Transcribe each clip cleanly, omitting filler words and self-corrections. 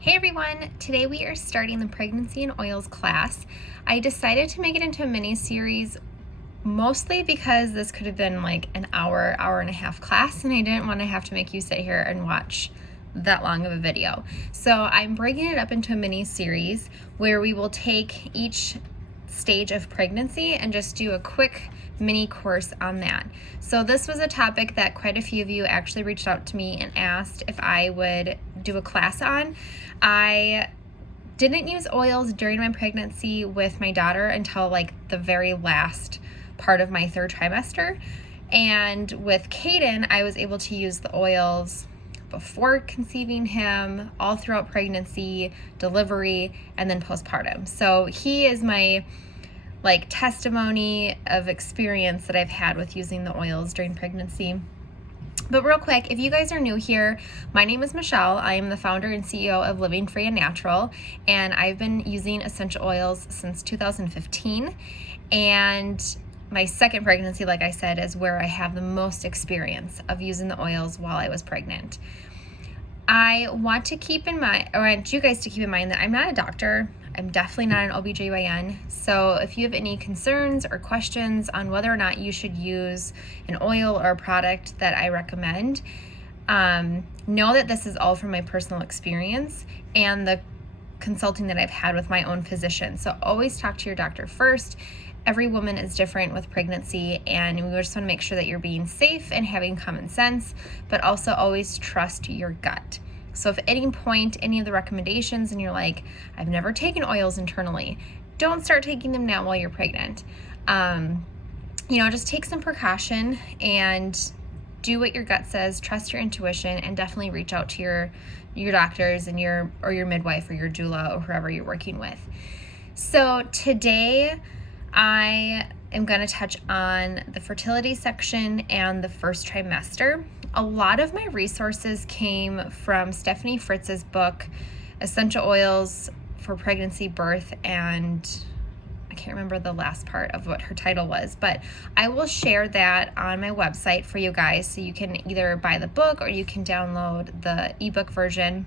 Hey everyone, today we are starting the pregnancy and oils class. I decided to make it into a mini series mostly because this could have been like an hour and a half class, and I didn't want to have to make you sit here and watch that long of a video. So I'm breaking it up into a mini series where we will take each stage of pregnancy and just do a quick mini course on that. So this was a topic that quite a few of you actually reached out to me and asked if I would do a class on. I didn't use oils during my pregnancy with my daughter until like the very last part of my third trimester. And with Caden, I was able to use the oils before conceiving him, all throughout pregnancy, delivery, and then postpartum. So he is my testimony of experience that I've had with using the oils during pregnancy. But real quick, if you guys are new here, my name is Michelle. I am the founder and CEO of Living Free and Natural, and I've been using essential oils since 2015. And my second pregnancy, like I said, is where I have the most experience of using the oils while I was pregnant. I want you guys to keep in mind that I'm not a doctor. I'm definitely not an OBGYN. So if you have any concerns or questions on whether or not you should use an oil or a product that I recommend, know that this is all from my personal experience and the consulting that I've had with my own physician. So always talk to your doctor first. Every woman is different with pregnancy, and we just want to make sure that you're being safe and having common sense, but also always trust your gut. So if at any point, any of the recommendations and you're like, I've never taken oils internally, don't start taking them now while you're pregnant. Just take some precaution and do what your gut says, trust your intuition, and definitely reach out to your doctors and your midwife or your doula or whoever you're working with. So today I am going to touch on the fertility section and the first trimester. A lot of my resources came from Stephanie Fritz's book, Essential Oils for Pregnancy, Birth, and I can't remember the last part of what her title was, but I will share that on my website for you guys so you can either buy the book or you can download the ebook version.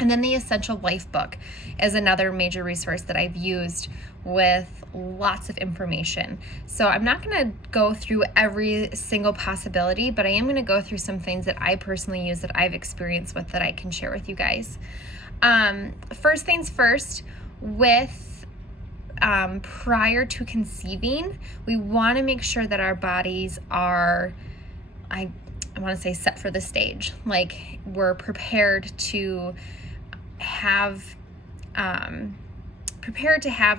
And then the Essential Life book is another major resource that I've used with lots of information. So I'm not going to go through every single possibility, but I am going to go through some things that I personally use that I've experienced with that I can share with you guys. First things first, with prior to conceiving, we want to make sure that our bodies are, I want to say, set for the stage. Like we're prepared to have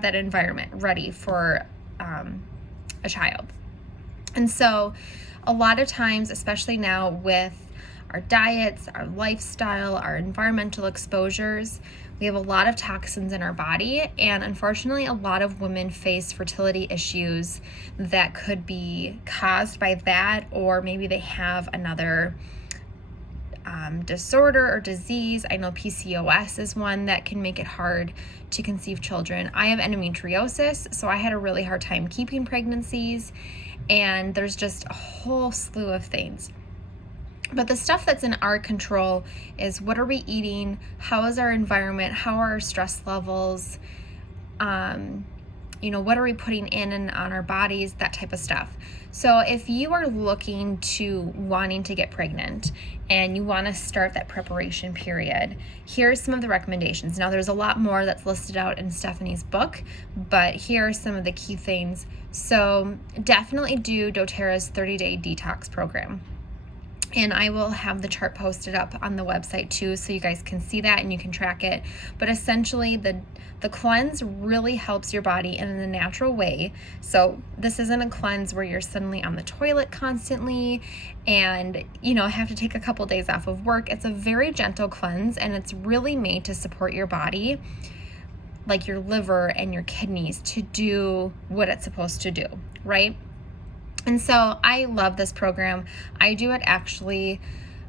that environment ready for a child. And so a lot of times, especially now with our diets, our lifestyle, our environmental exposures, we have a lot of toxins in our body, and unfortunately a lot of women face fertility issues that could be caused by that, or maybe they have another disorder or disease. I know PCOS is one that can make it hard to conceive children. I have endometriosis, so I had a really hard time keeping pregnancies, and there's just a whole slew of things. But the stuff that's in our control is what are we eating, how is our environment, how are our stress levels, what are we putting in and on our bodies, that type of stuff. So if you are looking to wanting to get pregnant and you want to start that preparation period, here's some of the recommendations. Now there's a lot more that's listed out in Stephanie's book, but here are some of the key things. So definitely do doTERRA's 30-day detox program. And I will have the chart posted up on the website too, so you guys can see that and you can track it. But essentially the cleanse really helps your body in a natural way. So this isn't a cleanse where you're suddenly on the toilet constantly and have to take a couple days off of work. It's a very gentle cleanse, and it's really made to support your body, like your liver and your kidneys, to do what it's supposed to do, right? And so I love this program. I do it actually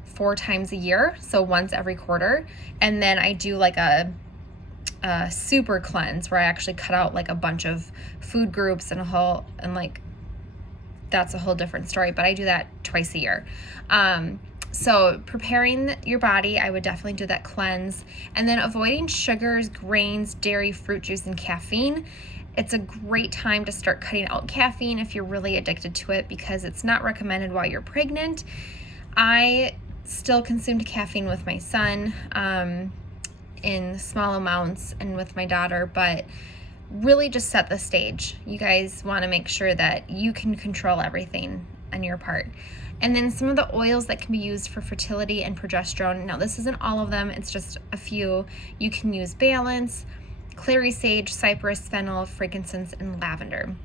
4 times a year, so once every quarter. And then I do like a super cleanse where I actually cut out like a bunch of food groups and that's a whole different story, but I do that twice a year. So preparing your body, I would definitely do that cleanse. And then avoiding sugars, grains, dairy, fruit juice, and caffeine. It's a great time to start cutting out caffeine if you're really addicted to it, because it's not recommended while you're pregnant. I still consumed caffeine with my son in small amounts and with my daughter, but really just set the stage. You guys want to make sure that you can control everything on your part. And then some of the oils that can be used for fertility and progesterone. Now, this isn't all of them, it's just a few. You can use Balance, clary sage, cypress, fennel, frankincense, and lavender.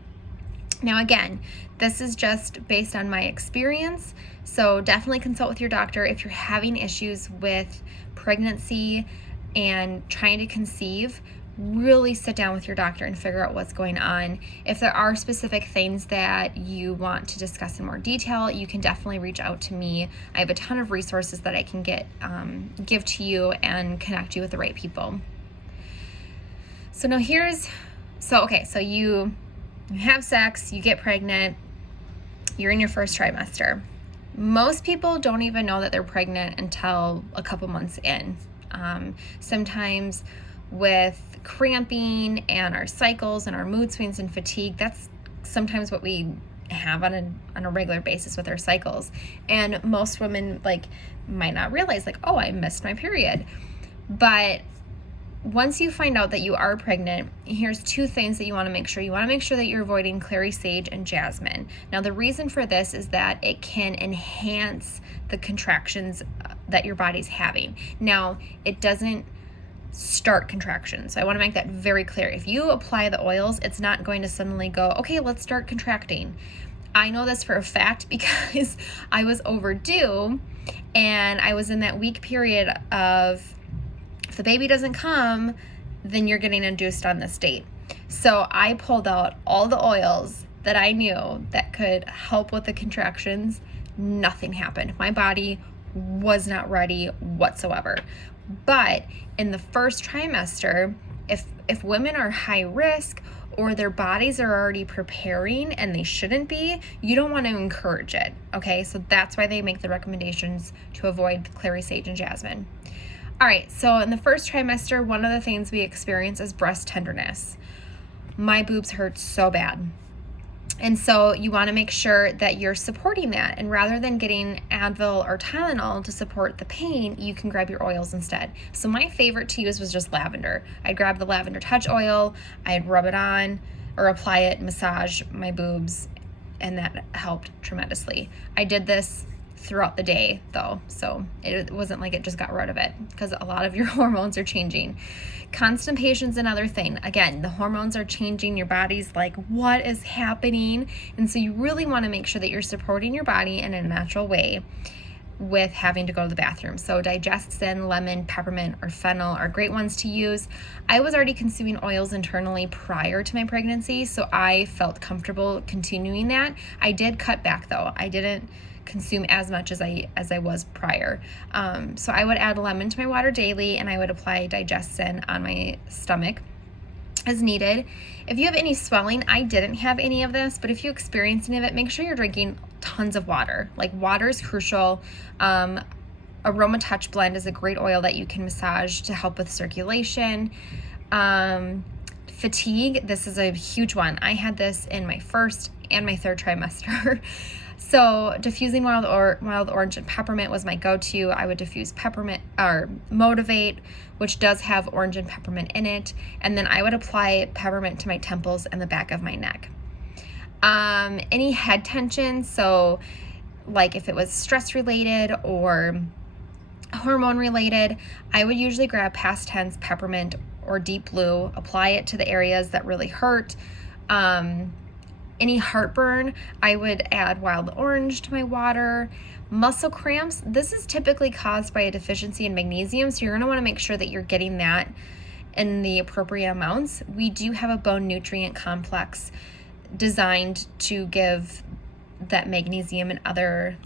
Now, again, this is just based on my experience, so definitely consult with your doctor if you're having issues with pregnancy and trying to conceive. Really sit down with your doctor and figure out what's going on. If there are specific things that you want to discuss in more detail, you can definitely reach out to me. I have a ton of resources that I can give to you and connect you with the right people. So now so you have sex, you get pregnant, you're in your first trimester. Most people don't even know that they're pregnant until a couple months in. Sometimes with cramping and our cycles and our mood swings and fatigue, that's sometimes what we have on a regular basis with our cycles. And most women might not realize oh, I missed my period. But once you find out that you are pregnant, here's two things that you want to make sure. You want to make sure that you're avoiding clary sage and jasmine. Now, the reason for this is that it can enhance the contractions that your body's having. Now, it doesn't start contractions. So I want to make that very clear. If you apply the oils, it's not going to suddenly go, okay, let's start contracting. I know this for a fact because I was overdue and I was in that week period of, if the baby doesn't come, then you're getting induced on this date. So I pulled out all the oils that I knew that could help with the contractions. Nothing happened. My body was not ready whatsoever. But in the first trimester, if women are high risk or their bodies are already preparing and they shouldn't be, you don't want to encourage it, okay? So that's why they make the recommendations to avoid clary sage and jasmine. All right, so in the first trimester, one of the things we experience is breast tenderness. My boobs hurt so bad. And so you want to make sure that you're supporting that. And rather than getting Advil or Tylenol to support the pain, you can grab your oils instead. So my favorite to use was just lavender. I'd grab the lavender touch oil, I'd rub it on or apply it, massage my boobs, and that helped tremendously. I did this throughout the day though, so it wasn't like it just got rid of it, because a lot of your hormones are changing. Constipation's another thing. Again, the hormones are changing, your body's like, what is happening? And so you really want to make sure that you're supporting your body in a natural way with having to go to the bathroom. So digestin, lemon, peppermint, or fennel are great ones to use. I was already consuming oils internally prior to my pregnancy, so I felt comfortable continuing that. I did cut back though. I didn't consume as much as I was prior. So I would add lemon to my water daily, and I would apply digestin on my stomach as needed. If you have any swelling, I didn't have any of this, but if you experience any of it, make sure you're drinking tons of water. Water is crucial. Aroma Touch Blend is a great oil that you can massage to help with circulation. Fatigue, this is a huge one. I had this in my first and my third trimester. So diffusing wild orange and peppermint was my go-to. I would diffuse peppermint or Motivate, which does have orange and peppermint in it. And then I would apply peppermint to my temples and the back of my neck. Any head tension, so if it was stress related or hormone related, I would usually grab past tense peppermint or deep blue, apply it to the areas that really hurt. Any heartburn, I would add wild orange to my water. Muscle cramps, this is typically caused by a deficiency in magnesium, so you're going to want to make sure that you're getting that in the appropriate amounts. We do have a bone nutrient complex designed to give that magnesium and other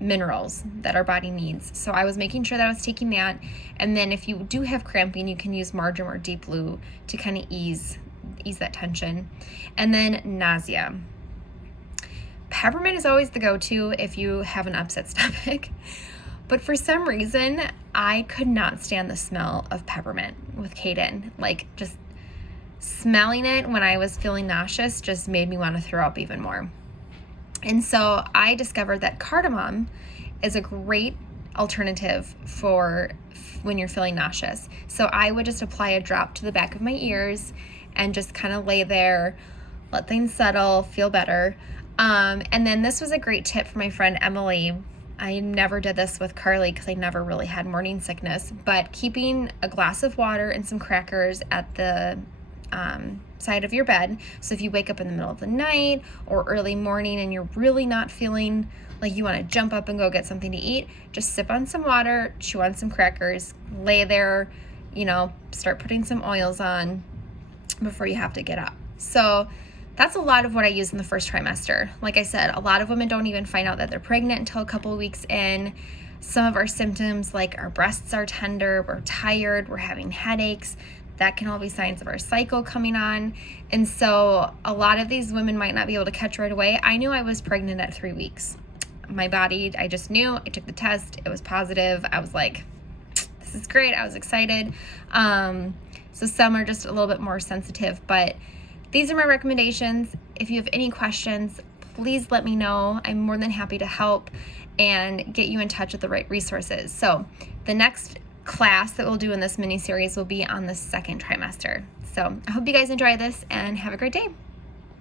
minerals that our body needs. So I was making sure that I was taking that. And then if you do have cramping, you can use marjoram or deep blue to kind of ease that tension. And then nausea. peppermint is always the go-to if you have an upset stomach. But for some reason, I could not stand the smell of peppermint with Kaden. Like, just smelling it when I was feeling nauseous just made me want to throw up even more. And so I discovered that cardamom is a great alternative for when you're feeling nauseous. So I would just apply a drop to the back of my ears and just kind of lay there, let things settle, feel better. And then this was a great tip for my friend Emily. I never did this with Carly because I never really had morning sickness, but keeping a glass of water and some crackers at the side of your bed. So if you wake up in the middle of the night or early morning and you're really not feeling like you want to jump up and go get something to eat, just sip on some water, chew on some crackers, lay there, start putting some oils on before you have to get up. So that's a lot of what I use in the first trimester. Like I said, a lot of women don't even find out that they're pregnant until a couple of weeks in. Some of our symptoms, like our breasts are tender, we're tired, we're having headaches, that can all be signs of our cycle coming on. And so a lot of these women might not be able to catch right away. I knew I was pregnant at 3 weeks. My body, I just knew. I took the test, it was positive. I was like, this is great. I was excited. So some are just a little bit more sensitive, but these are my recommendations. If you have any questions, please let me know. I'm more than happy to help and get you in touch with the right resources. So the next class that we'll do in this mini series will be on the second trimester. So I hope you guys enjoy this and have a great day.